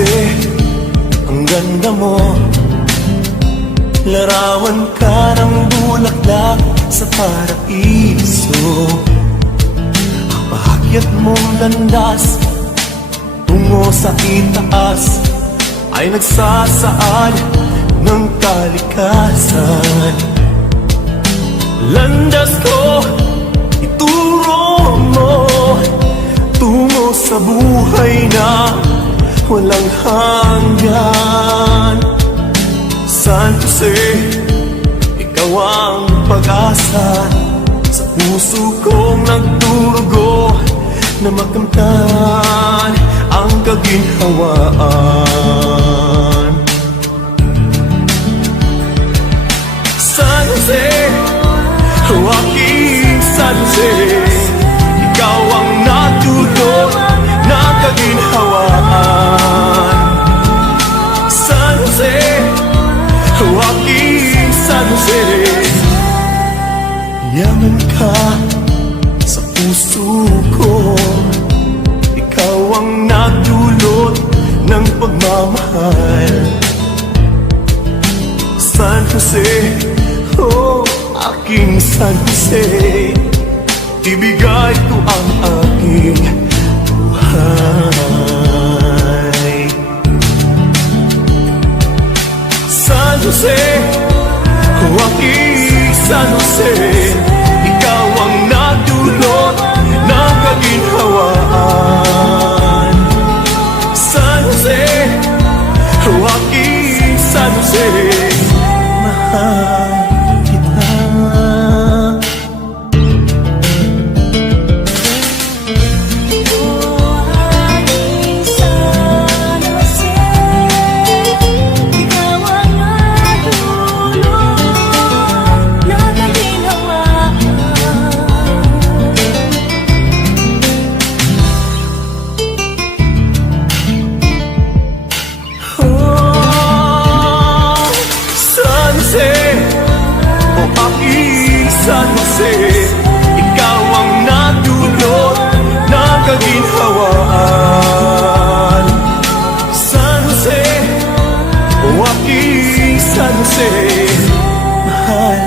Jose, ang ganda mo. Larawan ka ng bulaklak sa paraiso. Ang paakyat mong landas tungo sa itaas ay nagsasaad ng kalikasan. Landas ko, ituro mo tungo sa buhay na walang hanggan. San Jose, ikaw ang pag-asa sa puso kong nagdurugo na makamtan ang kaginhawaan. San Jose, aking San Jose, ikaw ang natulog ng kaginhawaan. San Jose, aking San Jose, yaman ka sa puso ko. Ikaw ang nagdulot ng pagmamahal. San Jose, oh aking San Jose, ibigay ko ang aking buhay. San Jose, oh aking San Jose, ikaw ang nagdulot ng kaginhawaan. San Jose, oh aking San Jose, mahal kita. San Jose, ikaw ang nagdulot ng kaginhawaan. San Jose, oh aking San Jose, mahal